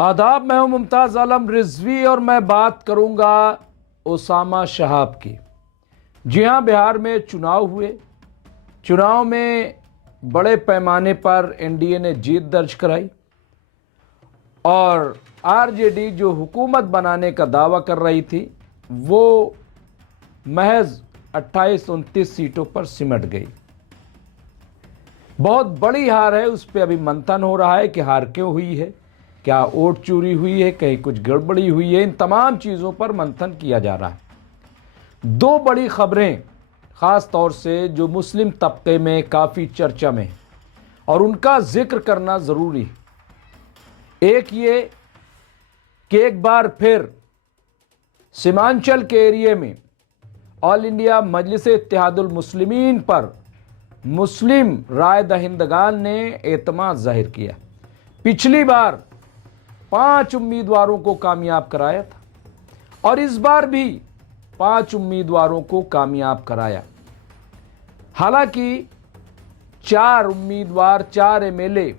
आदाब, मैं हूं मुमताज़ आलम रिजवी और मैं बात करूंगा ओसामा शहाब की। जी हां, बिहार में चुनाव हुए। चुनाव में बड़े पैमाने पर एनडीए ने जीत दर्ज कराई और आरजेडी जो हुकूमत बनाने का दावा कर रही थी वो महज 28-29 सीटों पर सिमट गई। बहुत बड़ी हार है, उस पर अभी मंथन हो रहा है कि हार क्यों हुई है, क्या वोट चोरी हुई है, कहीं कुछ गड़बड़ी हुई है। इन तमाम चीज़ों पर मंथन किया जा रहा है। दो बड़ी खबरें ख़ास तौर से जो मुस्लिम तबके में काफ़ी चर्चा में है और उनका जिक्र करना ज़रूरी है। एक ये कि एक बार फिर सीमांचल के एरिए में ऑल इंडिया मजलिस इत्तेहादुल मुस्लिमीन पर मुस्लिम राय दहिंदगान ने एतमाद जाहिर किया। पिछली बार 5 उम्मीदवारों को कामयाब कराया था और इस बार भी 5 उम्मीदवारों को कामयाब कराया। हालांकि 4 उम्मीदवार 4 एमएलए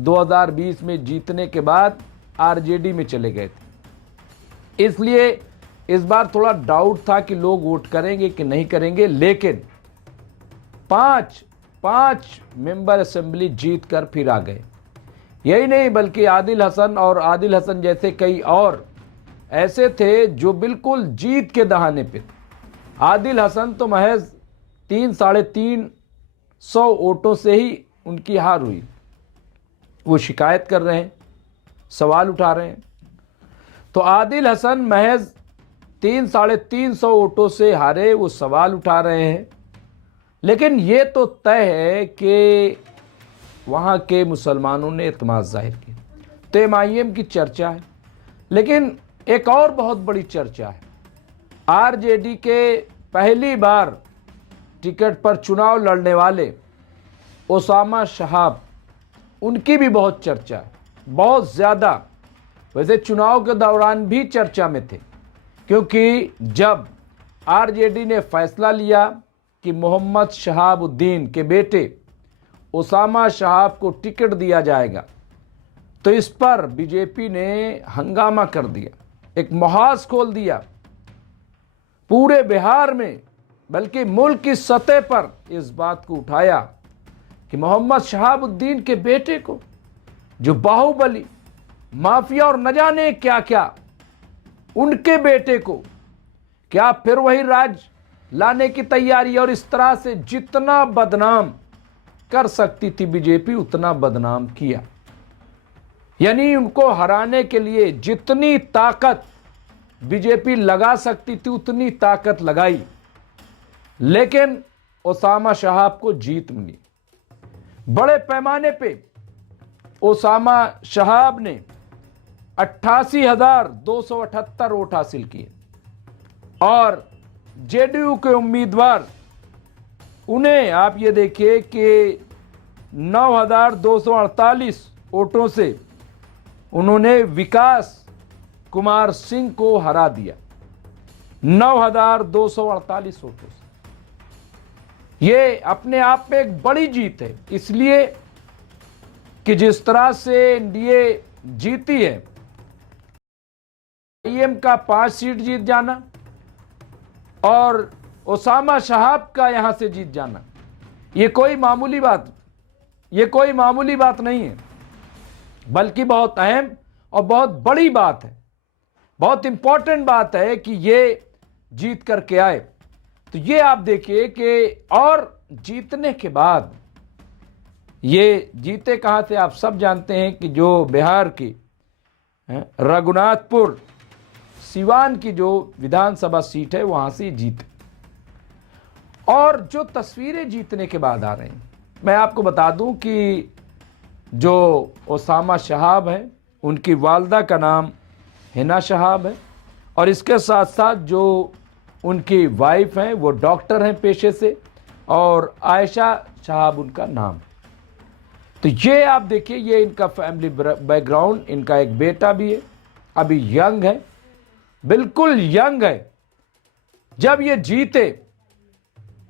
2020 में जीतने के बाद आरजेडी में चले गए थे, इसलिए इस बार थोड़ा डाउट था कि लोग वोट करेंगे कि नहीं करेंगे। लेकिन 5 मेंबर असेंबली जीत कर फिर आ गए। यही नहीं बल्कि आदिल हसन जैसे कई और ऐसे थे जो बिल्कुल जीत के दहाने पे थे। आदिल हसन तो महज 300-350 वोटों से ही उनकी हार हुई। वो शिकायत कर रहे हैं, सवाल उठा रहे हैं। तो आदिल हसन महज 300-350 वोटों से हारे, वो सवाल उठा रहे हैं। लेकिन ये तो तय है कि वहाँ के मुसलमानों ने एतमाद जाहिर किया। तो एमआईएम की चर्चा है। लेकिन एक और बहुत बड़ी चर्चा है, आरजेडी के पहली बार टिकट पर चुनाव लड़ने वाले ओसामा शहाब, उनकी भी बहुत चर्चा है, बहुत ज़्यादा। वैसे चुनाव के दौरान भी चर्चा में थे, क्योंकि जब आरजेडी ने फैसला लिया कि मोहम्मद शहाबुद्दीन के बेटे ओसामा शहाब को टिकट दिया जाएगा, तो इस पर बीजेपी ने हंगामा कर दिया, एक मुहाज खोल दिया। पूरे बिहार में बल्कि मुल्क की सतह पर इस बात को उठाया कि मोहम्मद शहाबुद्दीन के बेटे को, जो बाहुबली, माफिया और न जाने क्या क्या, उनके बेटे को क्या फिर वही राज लाने की तैयारी। और इस तरह से जितना बदनाम कर सकती थी बीजेपी उतना बदनाम किया। यानी उनको हराने के लिए जितनी ताकत बीजेपी लगा सकती थी उतनी ताकत लगाई, लेकिन ओसामा शहाब को जीत मिली। बड़े पैमाने पे ओसामा शहाब ने 88,278 वोट हासिल किए और जेडीयू के उम्मीदवार, उन्हें आप ये देखिए कि 9,248 वोटों से उन्होंने विकास कुमार सिंह को हरा दिया। 9,248 वोटों से ये अपने आप में एक बड़ी जीत है, इसलिए कि जिस तरह से एनडीए जीती है, आईएम का 5 सीट जीत जाना और ओसामा शहाब का यहां से जीत जाना, ये कोई मामूली बात नहीं है, बल्कि बहुत अहम और बहुत बड़ी बात है। बहुत इंपॉर्टेंट बात है कि ये जीत करके आए। तो ये आप देखिए कि और जीतने के बाद ये जीते कहां से, आप सब जानते हैं कि जो बिहार की रघुनाथपुर सिवान की जो विधानसभा सीट है वहां से जीते। और जो तस्वीरें जीतने के बाद आ रही हैं, मैं आपको बता दूं कि जो ओसामा शहाब है, उनकी वालदा का नाम हिना शहाब है और इसके साथ साथ जो उनकी वाइफ हैं वो डॉक्टर हैं पेशे से, और आयशा शहाब उनका नाम है। तो ये आप देखिए, ये इनका फैमिली बैकग्राउंड, इनका एक बेटा भी है, अभी यंग है, बिल्कुल यंग है। जब ये जीते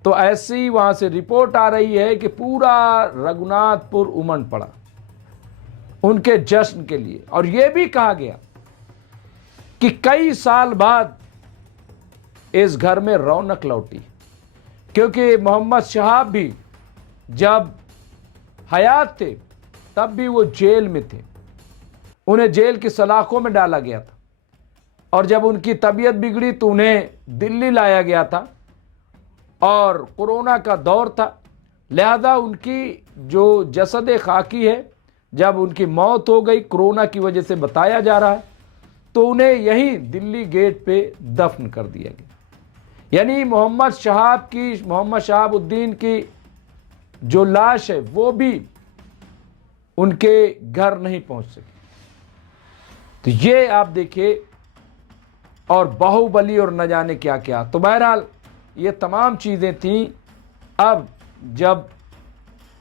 तो ऐसी वहां से रिपोर्ट आ रही है कि पूरा रघुनाथपुर उमड़ पड़ा। उनके जश्न के लिए। और यह भी कहा गया कि कई साल बाद इस घर में रौनक लौटी, क्योंकि मोहम्मद शहाब भी जब हयात थे तब भी वो जेल में थे, उन्हें जेल की सलाखों में डाला गया था, और जब उनकी तबीयत बिगड़ी तो उन्हें दिल्ली लाया गया था, और कोरोना का दौर था, लिहाजा उनकी जो जसद खाकी है, जब उनकी मौत हो गई कोरोना की वजह से बताया जा रहा है, तो उन्हें यहीं दिल्ली गेट पे दफन कर दिया गया। यानी मोहम्मद शहाबुद्दीन की जो लाश है वो भी उनके घर नहीं पहुंच सकी। तो ये आप देखिए, और बाहुबली और न जाने क्या क्या। तो बहरहाल ये तमाम चीज़ें थीं। अब जब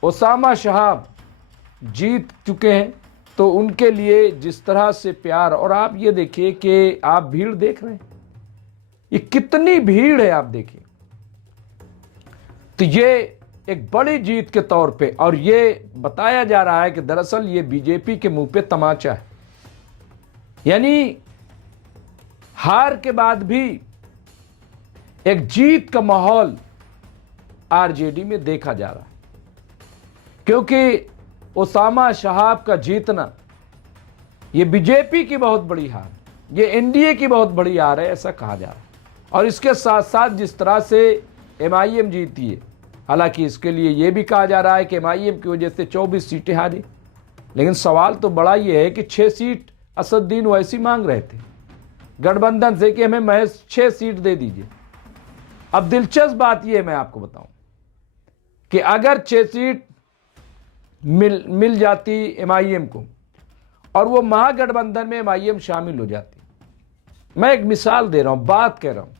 ओसामा शहाब जीत चुके हैं तो उनके लिए जिस तरह से प्यार, और आप ये देखिए कि आप भीड़ देख रहे हैं, ये कितनी भीड़ है आप देखिए। तो ये एक बड़ी जीत के तौर पे, और ये बताया जा रहा है कि दरअसल ये बीजेपी के मुंह पे तमाचा है। यानी हार के बाद भी एक जीत का माहौल आरजेडी में देखा जा रहा है, क्योंकि ओसामा शहाब का जीतना ये बीजेपी की बहुत बड़ी हार, ये एनडीए की बहुत बड़ी हार है, ऐसा कहा जा रहा है। और इसके साथ साथ जिस तरह से एमआईएम जीती है, हालांकि इसके लिए यह भी कहा जा रहा है कि एमआईएम की वजह से 24 सीटें हारी, लेकिन सवाल तो बड़ा ये है कि 6 सीट असदुद्दीन ओवैसी मांग रहे थे गठबंधन से कि हमें महज 6 सीट दे दीजिए। अब दिलचस्प बात यह मैं आपको बताऊं कि अगर 6 सीट मिल जाती एमआईएम को और वो महागठबंधन में एमआईएम शामिल हो जाती, मैं एक मिसाल दे रहा हूं, बात कह रहा हूं,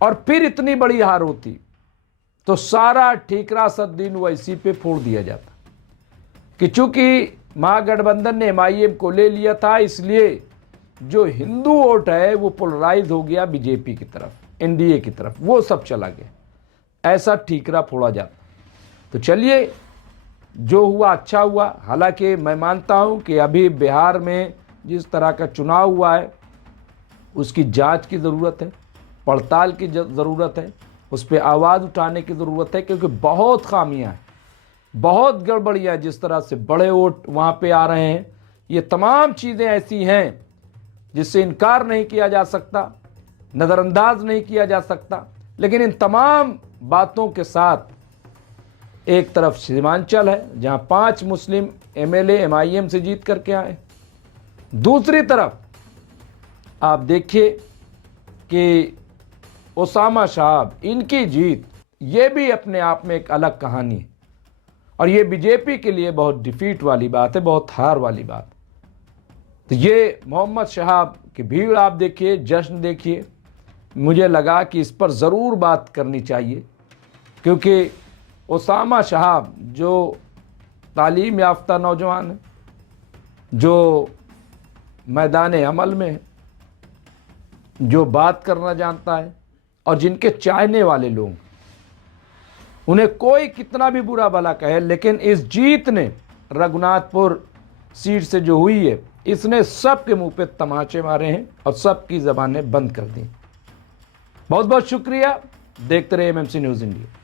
और फिर इतनी बड़ी हार होती तो सारा ठीकरा असदुद्दीन ओवैसी पे फोड़ दिया जाता कि चूंकि महागठबंधन ने एमआईएम को ले लिया था, इसलिए जो हिंदू वोट है वो पोलराइज हो गया बीजेपी की तरफ, एनडीए की तरफ, वो सब चला गया, ऐसा ठीकरा फोड़ा जाता। तो चलिए, जो हुआ अच्छा हुआ। हालांकि मैं मानता हूं कि अभी बिहार में जिस तरह का चुनाव हुआ है उसकी जांच की ज़रूरत है, पड़ताल की ज़रूरत है, उस पर आवाज़ उठाने की ज़रूरत है, क्योंकि बहुत खामियां हैं, बहुत गड़बड़ियाँ, जिस तरह से बड़े वोट वहाँ पे आ रहे हैं, ये तमाम चीज़ें ऐसी हैं जिससे इनकार नहीं किया जा सकता, नज़रअंदाज नहीं किया जा सकता। लेकिन इन तमाम बातों के साथ एक तरफ सीमांचल है जहां 5 मुस्लिम एमएलए एमआईएम से जीत करके आए, दूसरी तरफ आप देखिए कि ओसामा शहाब, इनकी जीत, ये भी अपने आप में एक अलग कहानी है, और ये बीजेपी के लिए बहुत डिफीट वाली बात है, बहुत हार वाली बात। तो ये मोहम्मद शहाब की भीड़ आप देखिए, जश्न देखिए, मुझे लगा कि इस पर ज़रूर बात करनी चाहिए, क्योंकि ओसामा शहाब जो तालीम याफ्ता नौजवान है, जो मैदान अमल में है, जो बात करना जानता है, और जिनके चाहने वाले लोग, उन्हें कोई कितना भी बुरा भला कहे, लेकिन इस जीत ने रघुनाथपुर सीट से जो हुई है, इसने सबके मुंह पे तमाचे मारे हैं और सबकी ज़बानें बंद कर दी। बहुत बहुत शुक्रिया। देखते रहिए एमएमसी न्यूज़ इंडिया।